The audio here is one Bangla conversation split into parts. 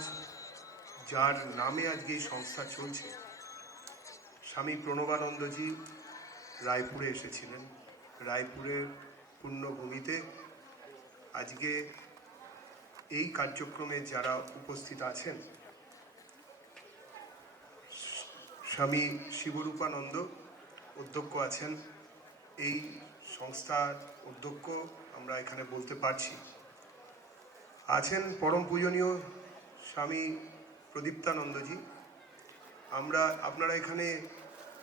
মহারাজ, যার নামে আজকে এই সংস্থা চলছে, স্বামী প্রণবানন্দজি রায়পুরে এসেছিলেন। রায়পুরের পুণ্যভূমিতে আজকে এই কার্যক্রমে যারা উপস্থিত আছেন, স্বামী শিবরূপানন্দ অধ্যক্ষ আছেন, এই সংস্থার অধ্যক্ষ আমরা এখানে বলতে পারছি। আছেন পরম পূজনীয় স্বামী প্রদীপ্তানন্দজি। আপনারা এখানে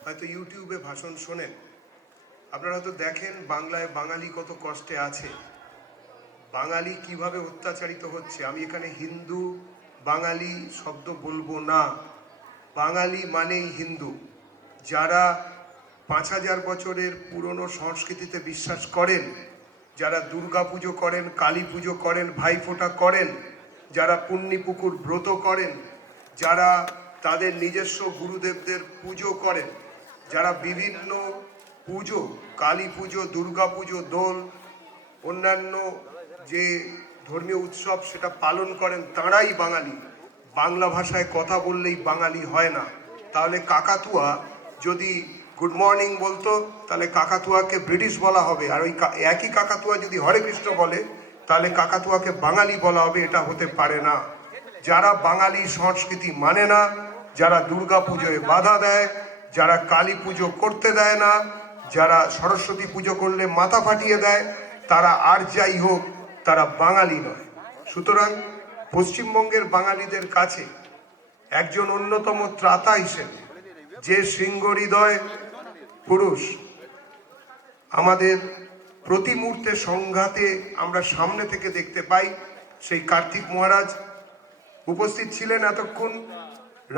হয়তো ইউটিউবে ভাষণ শোনেন, আপনারা হয়তো দেখেন বাংলায় বাঙালি কত কষ্টে আছে, বাঙালি কিভাবে অত্যাচারিত হচ্ছে। আমি এখানে হিন্দু বাঙালি শব্দ বলবো না, বাঙালি মানেই হিন্দু। যারা 5000 বছরের পুরনো সংস্কৃতিতে বিশ্বাস করেন, যারা দুর্গা পুজো করেন, কালী পুজো করেন, ভাইফোঁটা করেন, যারা পুণ্যিপুকুর ব্রত করেন, যারা তাদের নিজস্ব গুরুদেবদের পুজো করেন, যারা বিভিন্ন পুজো, কালী পুজো, দুর্গা পুজো, দোল, অন্যান্য যে ধর্মীয় উৎসব সেটা পালন করেন, তাঁরাই বাঙালি। বাংলা ভাষায় কথা বললেই বাঙালি হয় না। তাহলে কাকাতুয়া যদি গুড মর্নিং বলতো, তাহলে কাকাতুয়াকে ব্রিটিশ বলা হবে, আর ওই একই কাকাতুয়া যদি হরে কৃষ্ণ বলে, তাহলে কাকাতুয়াকে বাঙালি বলা হবে। এটা হতে পারে না। যারা বাঙালি সংস্কৃতি মানে না, যারা দুর্গা পুজোয় বাধা দেয়, যারা কালী পুজো করতে দেয় না, যারা সরস্বতী পুজো করলে মাথা ফাটিয়ে দেয়, তারা আর যাই হোক, তারা বাঙালি নয়। সুতরাং পশ্চিমবঙ্গের বাঙালিদের কাছে একজন অন্যতম ত্রাতা হিসেবে যে সিংহ হৃদয় পুরুষ আমাদের প্রতি মুহূর্তে সংঘাতে আমরা সামনে থেকে দেখতে পাই, সেই কার্তিক মহারাজ উপস্থিত ছিলেন এতক্ষণ।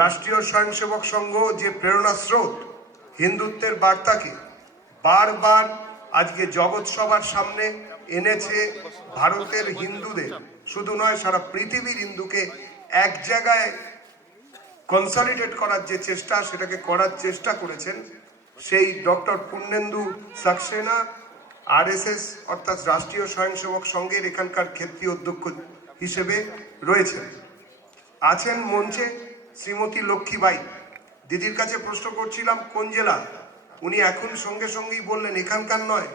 রাষ্ট্রীয় স্বয়ংসেবক সংঘ যে প্রেরণা স্রোত হিন্দুত্বের বার্তাকে বারবার আজকে জগৎ সভার সামনে এনেছে, ভারতের হিন্দুদের শুধু নয় সারা পৃথিবীর হিন্দুকে এক জায়গায় কনসলিডেট করার যে চেষ্টা, সেটাকে করার চেষ্টা করেছেন সেই ডক্টর পূর্ণেন্দু সাক্সেনা, RSS অর্থাৎ রাষ্ট্রীয় স্বয়ংসেবক সংঘের এখানকার ক্ষেত্রীয় অধ্যক্ষ হিসেবে রয়েছেন। আছেন মঞ্চে শ্রীমতী লক্ষ্মীবাই। দিদির কাছে প্রশ্ন করছিলাম কোন জেলা, উনি এখন সঙ্গে সঙ্গেই বললেন এখানকার নয়,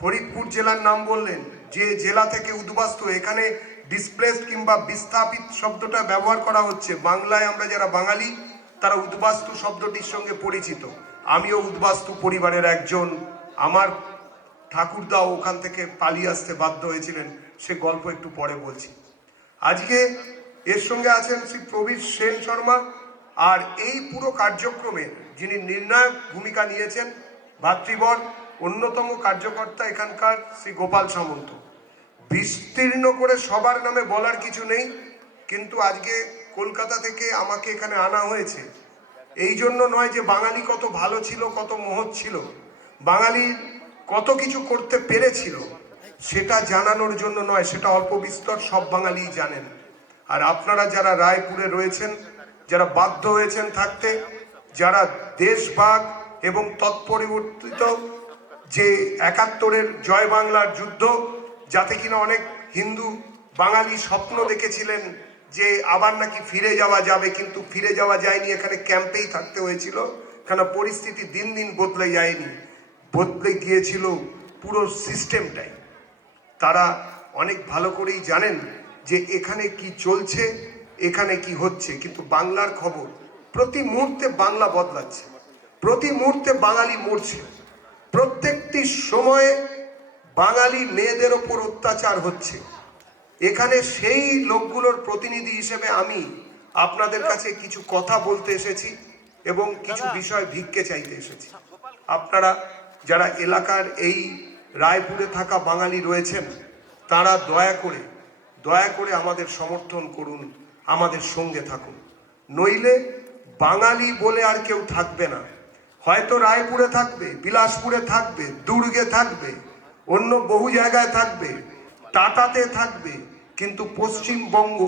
ফরিদপুর জেলার নাম বললেন। যে জেলা থেকে উদ্বাস্তু, এখানে ডিসপ্লেসড কিংবা বিস্থাপিত শব্দটা ব্যবহার করা হচ্ছে। বাংলায় আমরা যারা বাঙালি তারা উদ্বাস্তু শব্দটির সঙ্গে পরিচিত। আমিও উদ্বাস্তু পরিবারের একজন। আমার ঠাকুরদাও ওখান থেকে পালিয়ে আসতে বাধ্য হয়েছিলেন, সে গল্প একটু পরে বলছি। আজকে এর সঙ্গে আছেন শ্রী প্রবীর সেন শর্মা, আর এই পুরো কার্যক্রমে যিনি নির্ণায়ক ভূমিকা নিয়েছেন ভাতৃবর, অন্যতম কার্যকর্তা এখানকার শ্রী গোপাল সামন্ত। বিস্তীর্ণ করে সবার নামে বলার কিছু নেই, কিন্তু আজকে কলকাতা থেকে আমাকে এখানে আনা হয়েছে এই জন্য নয় যে বাঙালি কত ভালো ছিল, কত মহৎ ছিল, বাঙালি কত কিছু করতে পেরেছিল সেটা জানানোর জন্য নয়, সেটা অল্প বিস্তর সব বাঙালিই জানেন। আর আপনারা যারা রায়পুরে রয়েছেন, যারা বাধ্য হয়েছেন থাকতে, যারা দেশভাগ এবং তৎপরিবর্তিত যে 71-এর জয় বাংলার যুদ্ধ, যাতে কিনা অনেক হিন্দু বাঙালি স্বপ্ন দেখেছিলেন যে আবার নাকি ফিরে যাওয়া যাবে, কিন্তু ফিরে যাওয়া যায়নি, এখানে ক্যাম্পেই থাকতে হয়েছিল। কেন পরিস্থিতি দিন দিন বদলে যায়নি, বদলে গিয়েছিল পুরো সিস্টেমটাই। তারা অনেক ভালো করেই জানেন যে এখানে কি চলছে, এখানে কি হচ্ছে। কিন্তু বাংলার খবর, প্রতি মুহূর্তে বাংলা বদলাচ্ছে, প্রতি মুহূর্তে বাঙালি মরছে, প্রত্যেকটি সময়ে বাঙালি মেয়েদের ওপর অত্যাচার হচ্ছে। এখানে সেই লোকগুলোর প্রতিনিধি হিসেবে আমি আপনাদের কাছে কিছু কথা বলতে এসেছি এবং কিছু বিষয় ভিক্ষে চাইতে এসেছি। আপনারা যারা এলাকার এই রায়পুরে থাকা বাঙালি রয়েছেন, তারা দয়া করে আমাদের সমর্থন করুন, আমাদের সঙ্গে থাকুন। নইলে বাঙালি বলে আর কেউ থাকবে না। হয়তো রায়পুরে থাকবে, বিলাসপুরে থাকবে, দুর্গে থাকবে, অন্য বহু জায়গায় থাকবে, টাটাতে থাকবে, কিন্তু পশ্চিমবঙ্গ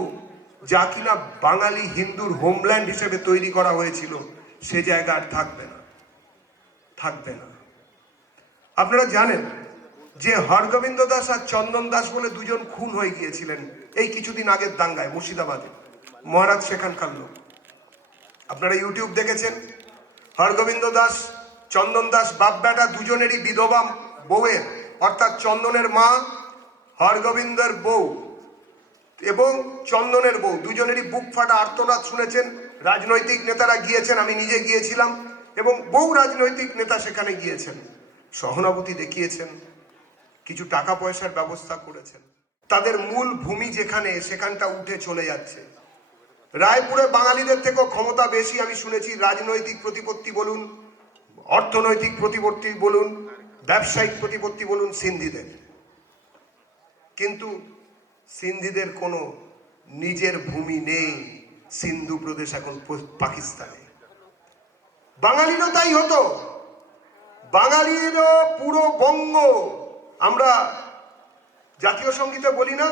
যা কিনা বাঙালি হিন্দুর হোমল্যান্ড হিসেবে তৈরি করা হয়েছিল, সে জায়গা আর থাকবে না, থাকবে না। আপনারা জানেন যে হরগোবিন্দ দাস আর চন্দন দাস বলে দুজন খুন হয়ে গিয়েছিলেন এই কিছুদিন আগের দাঙ্গায় মুর্শিদাবাদে। মহারাজ সেখানকার লোক। আপনারা ইউটিউব দেখেছেন, হরগোবিন্দ দাস, চন্দন দাস বাপ বেটা দুজনেরই বিধবা বউয়ের, অর্থাৎ চন্দনের মা, হরগোবিন্দের বউ এবং চন্দনের বউ দুজনেরই বুক ফাটা আর্তনাদ শুনেছেন। রাজনৈতিক নেতারা গিয়েছেন, আমি নিজে গিয়েছিলাম, এবং বহু রাজনৈতিক নেতা সেখানে গিয়েছেন, সহানুভূতি দেখিয়েছেন, কিছু টাকা পয়সার ব্যবস্থা করেছেন। তাদের মূল ভূমি যেখানে, সেখানটা উঠে চলে যাচ্ছে। রায়পুরে বাঙালিদের থেকেও ক্ষমতা বেশি আমি শুনেছি, রাজনৈতিক প্রতিপত্তি বলুন, অর্থনৈতিক প্রতিপত্তি বলুন, ব্যবসায়িক প্রতিপত্তি বলুন সিন্ধিদের। কিন্তু সিন্ধিদের কোনো নিজের ভূমি নেই। সিন্ধু প্রদেশ এখন পাকিস্তানে। বাঙালিরও তাই হতো, বাঙালিরও পুরো বঙ্গ। আমরা জাতীয় সঙ্গীতে বলি না,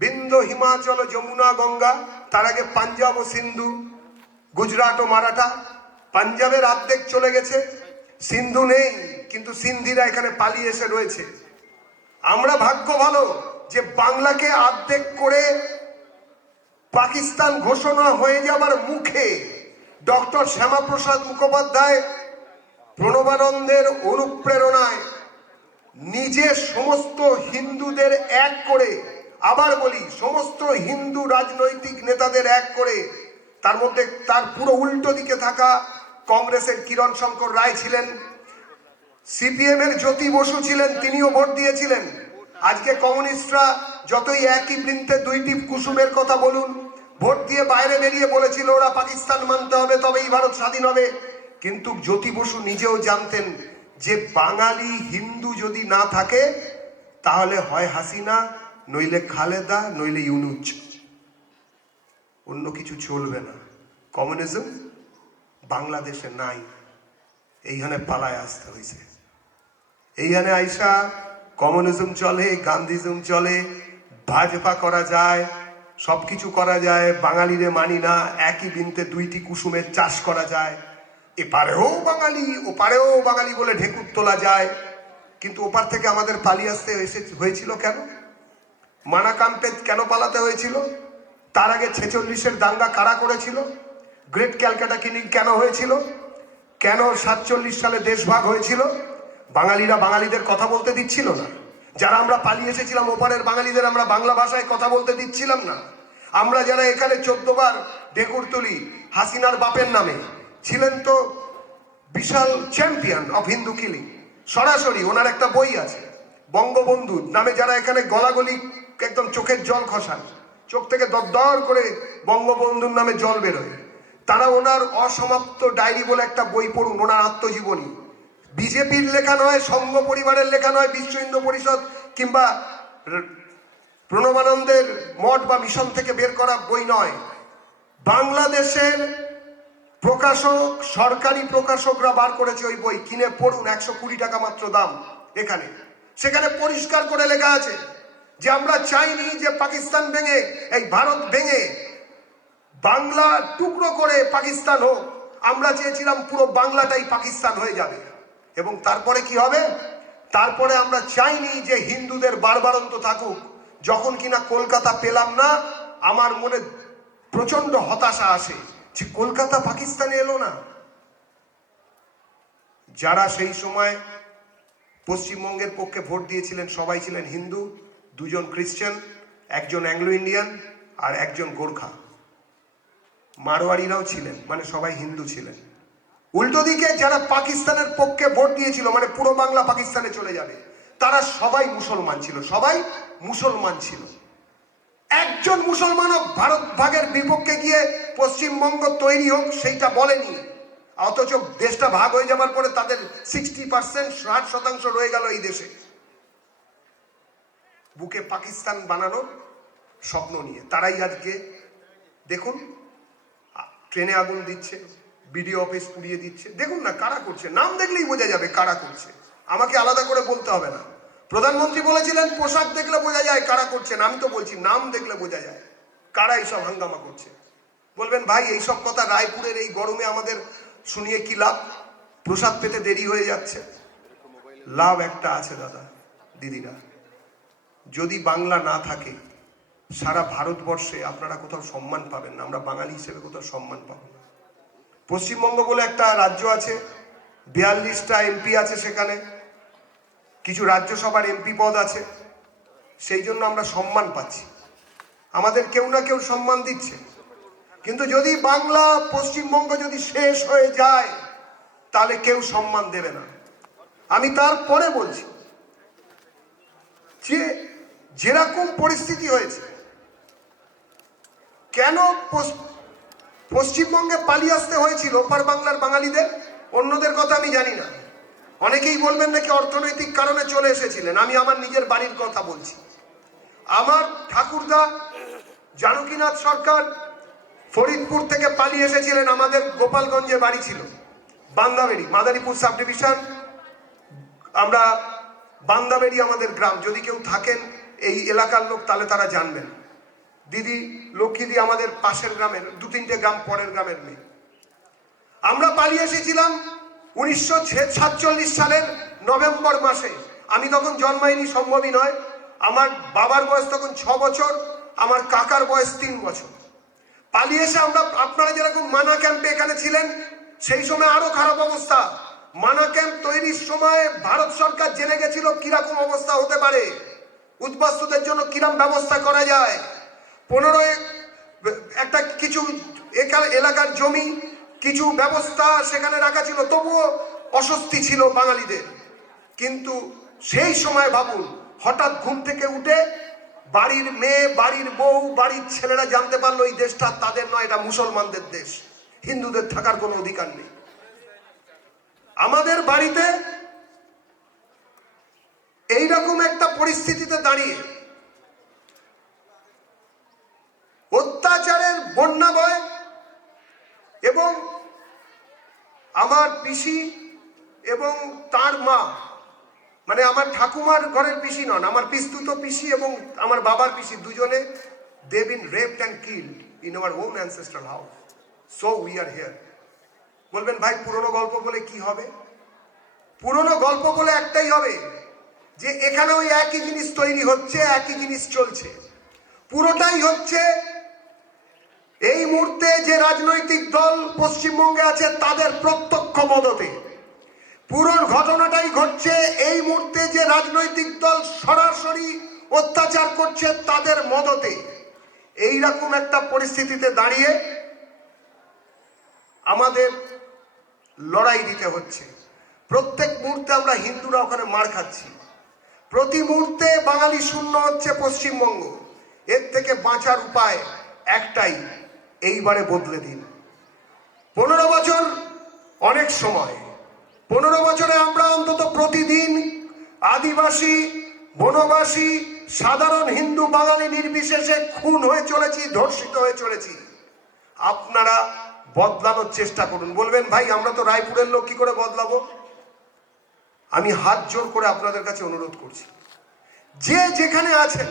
বিন্ধ্য হিমাচল যমুনা গঙ্গা, তার আগে পাঞ্জাব ও সিন্ধু, গুজরাট ও মারাঠা। পাঞ্জাবের অর্ধেক চলে গেছে, সিন্ধু নেই, কিন্তু সিন্ধিরা এখানে পালিয়ে এসে রয়েছে। আমরা ভাগ্য ভালো যে বাংলাকে অর্ধেক করে পাকিস্তান ঘোষণা হয়ে যাবার মুখে ডক্টর শ্যামাপ্রসাদ মুখোপাধ্যায় প্রণবানন্দের অনুপ্রেরণায় নিজে সমস্ত হিন্দুদের এক করে, আবার বলি সমস্ত হিন্দু রাজনৈতিক নেতাদের এক করে, তার মধ্যে তার পুরো উল্টো দিকে থাকা কংগ্রেসের কিরণ শঙ্কর রায় ছিলেন, সিপিএম এর জ্যোতি বসু ছিলেন, তিনিও ভোট দিয়েছিলেন। আজকে কমিউনিস্টরা যতই একই বৃন্তে দুইটি কুসুমের কথা বলুন, ভোট দিয়ে বাইরে বেরিয়ে বলেছিল ওরা পাকিস্তান মানতে হবে, তবেই ভারত স্বাধীন হবে। কিন্তু জ্যোতি বসু নিজেও জানতেন যে বাঙালি হিন্দু যদি না থাকে তাহলে হয় হাসিনা, নইলে খালেদা, নইলে ইউনুস, অন্য কিছু চলবে না। কমিউনিজম বাংলাদেশে নাই, এইখানে পালায় আসতে হয়েছে। এইখানে আইসা কমিউনিজম চলে, গান্ধীজম চলে, ভাজপা করা যায়, সবকিছু করা যায়। বাঙালিরে মানি না, একই বিনতে দুইটি কুসুমের চাষ করা যায়। এপারেও বাঙালি, ওপারেও বাঙালি বলে ঢেকুর তোলা যায়। কিন্তু ওপার থেকে আমাদের পালিয়ে আসতে হয়েছিল কেন? মানাকান্তে কেন পালাতে হয়েছিল? তার আগে 46-এর দাঙ্গা কারা করেছিল? গ্রেট ক্যালকাটা কিলিং কেন হয়েছিল? কেন 47 সালে দেশভাগ হয়েছিল? বাঙালিরা বাঙালিদের কথা বলতে দিচ্ছিল না। যারা আমরা পালিয়ে এসেছিলাম ওপারের বাঙালিদের আমরা বাংলা ভাষায় কথা বলতে দিচ্ছিলাম না। আমরা যারা এখানে 14 বার ঢেকুর তুলি হাসিনার বাপের নামে, ছিলেন তো বিশাল চ্যাম্পিয়ন অফ হিন্দু কিলিং। সরাসরি ওনার একটা বই আছে, বঙ্গবন্ধু নামে, যারা এখানে গলাগলি একদম চোখের জল খসান, চোখ থেকে দরদর করে বঙ্গবন্ধুর নামে জল বেরোয়, তারা ওনার অসমাপ্ত ডায়েরি বলে একটা বই পড়ুন, ওনার আত্মজীবনী। বিজেপির লেখা নয়, সংঘ পরিবারের লেখা নয়, বিশ্ব হিন্দু পরিষদ কিংবা প্রণবানন্দের মঠ বা মিশন থেকে বের করা বই নয়। বাংলাদেশের প্রকাশক, সরকারি প্রকাশকরা বার করেছে ওই বই, কিনে পড়ুন, 120 টাকা মাত্র দাম। এখানে সেখানে পরিষ্কার করে লেখা আছে যে আমরা চাইনি যে পাকিস্তান ভেঙে, এই ভারত ভেঙে বাংলা টুকরো করে পাকিস্তান হোক। আমরা চেয়েছিলাম পুরো বাংলাটাই পাকিস্তান হয়ে যাবে। এবং তারপরে কি হবে? তারপরে আমরা চাইনি যে হিন্দুদের বারবারন্ত থাকুক। যখন কিনা কলকাতা পেলাম না, আমার মনে প্রচন্ড হতাশা আসে যে কলকাতা পাকিস্তানে এলো না। যারা সেই সময় পশ্চিমবঙ্গের পক্ষে ভোট দিয়েছিলেন সবাই ছিলেন হিন্দু, 2 জন খ্রিস্টান, 1 জন অ্যাংলো ইন্ডিয়ান আর 1 জন গোর্খা। মারোয়ারিরাও ছিলেন, মানে সবাই হিন্দু ছিলেন। উল্টো দিকে যারা পাকিস্তানের পক্ষে ভোট দিয়েছিল, মানে পুরো বাংলা পাকিস্তানে চলে যাবে, তারা সবাই মুসলমান ছিল, সবাই মুসলমান ছিল। একজন মুসলমানও ভারত ভাগের বিপক্ষে গিয়ে পশ্চিমবঙ্গ তৈরি হোক সেইটা বলেনি। অথচ দেশটা ভাগ হয়ে যাবার পরে তাদের 60%, 60% রয়ে গেল এই দেশে, বুকে পাকিস্তান বানানোর স্বপ্ন নিয়ে। তারাই আজকে দেখুন ট্রেনে আগুন দিচ্ছে, বিডিও অফিস পুড়িয়ে দিচ্ছে। দেখুন না কারা করছে, নাম দেখলেই বোঝা যাবে কারা করছে, আমাকে আলাদা করে বলতে হবে না। প্রধানমন্ত্রী বলেছিলেন পোশাক দেখলে বোঝা যায় কারা করছেন, আমি তো বলছি নাম দেখলে বোঝা যায় কারা এইসব হাঙ্গামা করছে। বলবেন ভাই এইসব কথা রায়পুরের এই গরমে আমাদের শুনিয়ে কি লাভ? প্রসাদ পেতে দেরি হয়ে যাচ্ছে। লাভ একটা আছে দাদা দিদিরা, যদি বাংলা না থাকে সারা ভারতবর্ষে আপনারা কোথাও সম্মান পাবেন না, আমরা বাঙালি হিসেবে কোথাও সম্মান পাবো না। পশ্চিমবঙ্গ বলে একটা রাজ্য আছে, 42টা এমপি আছে, সেখানে কিছু রাজ্যসভার এমপি পদ আছে, সেই জন্য আমরা সম্মান পাচ্ছি, আমাদের কেউ না কেউ সম্মান দিচ্ছে। কিন্তু যদি বাংলা পশ্চিমবঙ্গ যদি শেষ হয়ে যায় তাহলে কেউ সম্মান দেবে না। আমি তারপরে বলছি যে যেরকম পরিস্থিতি হয়েছে, কেন পশ্চিমবঙ্গে পালিয়ে আসতে হয়েছিল ওপার বাংলার বাঙালিদের, অন্যদের কথা আমি জানি না। অনেকেই বলবেন নাকি অর্থনৈতিক কারণে চলে এসেছিলেন, আমি আমার নিজের বাড়ির কথা বলছি। আমার ঠাকুরদা জানকীনাথ সরকার ফরিদপুর থেকে পালিয়ে এসেছিলেন, আমাদের গোপালগঞ্জে বাড়ি ছিল, বান্দাবেড়ি, মাদারীপুর সাব ডিভিশন, আমরা বান্দাবেড়ি আমাদের গ্রাম। যদি কেউ থাকেন এই এলাকার লোক তাহলে তারা জানবেন। দিদি লক্ষ্মীদি আমাদের পাশের গ্রামের, 2-3টে গ্রাম পরের গ্রামের মেয়ে। আমরা পালিয়ে এসেছিলাম 1947 সালের নভেম্বর মাসে। আমি তখন জন্মাইনি, সম্ভবই নয়। আমার বাবার বয়স তখন 6 বছর, আমার কাকার বয়স 3 বছর। পালিয়ে এসে আমরা, আপনারা যেরকম মানা ক্যাম্পে এখানে ছিলেন, সেই সময় আরো খারাপ অবস্থা। মানা ক্যাম্প তৈরির সময় ভারত সরকার জেনে গেছিল কিরকম অবস্থা হতে পারে, উদ্বাস্তুদের জন্য কিরকম ব্যবস্থা করা যায়। 15 একটা কিছু এলাকার জমি, কিছু ব্যবস্থা সেখানে রাখা ছিল, তবুও অস্বস্তি ছিল বাঙালিদের। কিন্তু সেই সময় ভাবুন, হঠাৎ ঘুম থেকে উঠে বাড়ির মেয়ে, বাড়ির বউ, বাড়ির ছেলেরা জানতে পারলো এই দেশটা তাদের নয়, এটা মুসলমানদের দেশ, হিন্দুদের থাকার কোনো অধিকার নেই। আমাদের বাড়িতে এইরকম একটা পরিস্থিতিতে দাঁড়িয়ে অত্যাচারের বন্যা বয়, এবং আমার পিসি এবং তার মা, মানে আমার ঠাকুমার ঘরের পিসি নন, আমার পিস্তুত পিসি এবং আমার বাবার পিসি, দুজনে they been raped and killed in our own ancestral house, so we are here. বলবেন ভাই পুরনো গল্প বলে কি হবে? পুরনো গল্প বলে একটাই হবে, যে এখানে ওই একই জিনিস তৈরি হচ্ছে, একই জিনিস চলছে। পুরোটাই হচ্ছে এই মুহূর্তে যে রাজনৈতিক দল পশ্চিমবঙ্গে আছে তাদের প্রত্যক্ষ মদতে। পুরো ঘটনাটাই ঘটছে এই মুহূর্তে যে রাজনৈতিক দল সরাসরি অত্যাচার করছে তাদের মদতে। এইরকম একটা পরিস্থিতিতে দাঁড়িয়ে আমাদের লড়াই দিতে হচ্ছে। প্রত্যেক মুহূর্তে আমরা হিন্দুরা ওখানে মার খাচ্ছি, প্রতি মুহূর্তে বাঙালি শূন্য হচ্ছে পশ্চিমবঙ্গ। এর থেকে বাঁচার উপায় একটাই, এইবারে বদলে দিন। 15 বছর অনেক সময়, 15 বছরে আমরা অন্তত প্রতিদিন আদিবাসী, বনবাসী, সাধারণ হিন্দু বাঙালি নির্বিশেষে খুন হয়ে চলেছি, ধর্ষিত হয়ে চলেছি। আপনারা বদলানোর চেষ্টা করুন। বলবেন ভাই আমরা তো রায়পুরের লোক, কি করে বদলাবো? আমি হাত জোর করে আপনাদের কাছে অনুরোধ করছি, যে যেখানে আছেন,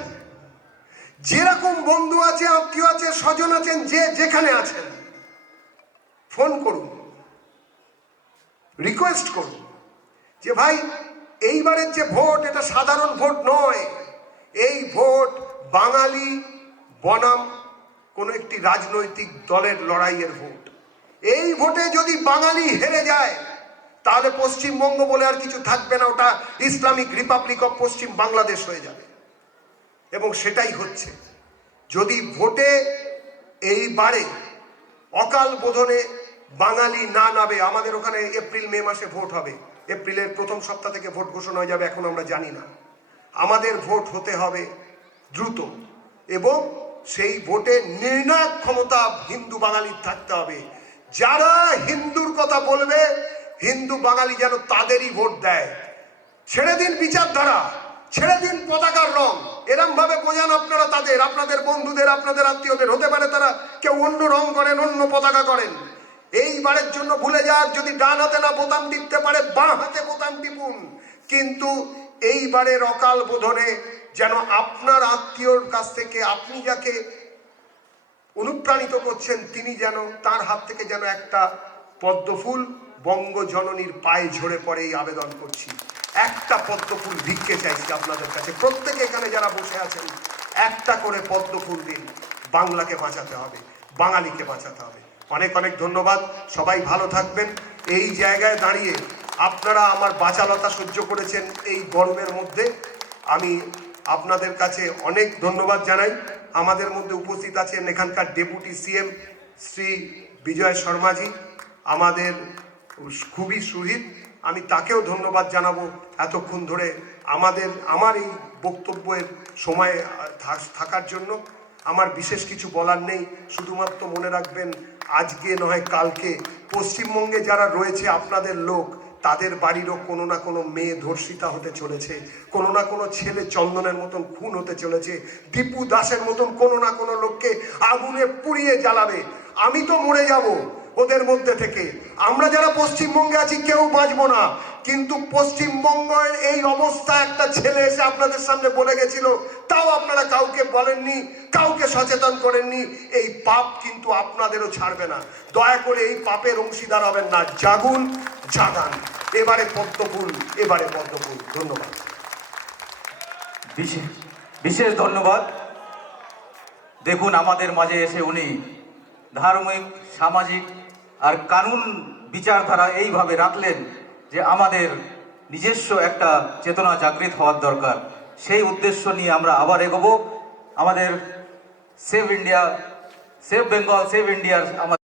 যেরকম বন্ধু আছে, আত্মীয় আছে, স্বজন আছেন, যে যেখানে আছেন, ফোন করুন, রিকোয়েস্ট করুন যে ভাই এইবারের যে ভোট, এটা সাধারণ ভোট নয়, এই ভোট বাঙালি বনাম কোনো একটি রাজনৈতিক দলের লড়াইয়ের ভোট। এই ভোটে যদি বাঙালি হেরে যায় তাহলে পশ্চিমবঙ্গ বলে আর কিছু থাকবে না, ওটা ইসলামিক রিপাবলিক অফ পশ্চিম বাংলাদেশ হয়ে যাবে। এবং সেটাই হচ্ছে। যদি ভোটে এইবারে অকাল বোধনে বাঙালি না নামে, আমাদের ওখানে এপ্রিল মে মাসে ভোট হবে, এপ্রিলের প্রথম সপ্তাহ থেকে ভোট ঘোষণা হয়ে যাবে, এখন আমরা জানি না। আমাদের ভোট হতে হবে দ্রুত, এবং সেই ভোটে নির্ণায়ক ক্ষমতা হিন্দু বাঙালির থাকতে হবে। যারা হিন্দুর কথা বলবে, হিন্দু বাঙালি যেন তাদেরই ভোট দেয়। ছেড়ে দিন বিচারধারা, ছেড়ে দিন পতাকার রং, এরম ভাবে বোঝান আপনারা তাদের, আপনাদের বন্ধুদের, আপনাদের আত্মীয়দের। হতে পারে তারা কেউ অন্য রং করেন, অন্য পতাকা করেন। এইবারের জন্য ভুলে যাক, যদি ডান হাতে না বোতাম টিপতে পারে বাঁ হাতে বোতাম টিপুন, কিন্তু এইবারের অকাল বোধনে যেন আপনার আত্মীয়র কাছ থেকে আপনি যাকে অনুপ্রাণিত করছেন তিনি যেন, তার হাত থেকে যেন একটা পদ্মফুল বঙ্গজননীর পায়ে ঝরে পড়ে, এই আবেদন করছি। একটা পদ্মফুল ভিক্ষে চাইছি আপনাদের কাছে, প্রত্যেকে এখানে যারা বসে আছেন একটা করে পদ্ম ফুল দিন। বাংলাকে বাঁচাতে হবে, বাঙালিকে বাঁচাতে হবে। অনেক অনেক ধন্যবাদ, সবাই ভালো থাকবেন। এই জায়গায় দাঁড়িয়ে আপনারা আমার বাচালতা সহ্য করেছেন এই গরমের মধ্যে, আমি আপনাদের কাছে অনেক ধন্যবাদ জানাই। আমাদের মধ্যে উপস্থিত আছেন এখানকার ডেপুটি সিএম শ্রী বিজয় শর্মাজি, আমাদের খুবই সুহিত, আমি তাকেও ধন্যবাদ জানাবো এতক্ষণ ধরে আমার এই বক্তব্যের সময় থাকার জন্য। আমার বিশেষ কিছু বলার নেই, শুধুমাত্র মনে রাখবেন আজকে নয় কালকে পশ্চিমবঙ্গে যারা রয়েছে আপনাদের লোক, তাদের বাড়িরও কোনো না কোনো মেয়ে ধর্ষিতা হতে চলেছে, কোনো না কোনো ছেলে চন্দনের মতন খুন হতে চলেছে, দীপু দাসের মতন কোনো না কোনো লোককে আগুনে পুড়িয়ে জ্বালাবে। আমি তো মরে যাব ওদের মধ্যে থেকে। আমরা যারা পশ্চিমবঙ্গে আছি কেউ বাঁচবো না, কিন্তু পশ্চিমবঙ্গের এই অবস্থা একটা ছেলে এসে আপনাদের সামনে বলে গেছিল, তাও আপনারা কাউকে বলেননি, কাউকে সচেতন করেননি। এই পাপ কিন্তু আপনাদেরও ছাড়বে না। দয়া করে এই পাপের অংশীদার হবেন না। জাগুন, জাগান। এবারে পদ্মফুল, এবারে পদ্মফুল। ধন্যবাদ। বিশেষ ধন্যবাদ। দেখুন, আমাদের মাঝে এসে উনি ধার্মিক, সামাজিক আর কানুন বিচারধারা এইভাবে রাখলেন যে আমাদের নিজস্ব একটা চেতনা জাগৃত হওয়ার দরকার। সেই উদ্দেশ্য নিয়ে আমরা আবার এগোবো। আমাদের save India, save Bengal, save ইন্ডিয়ার আমাদের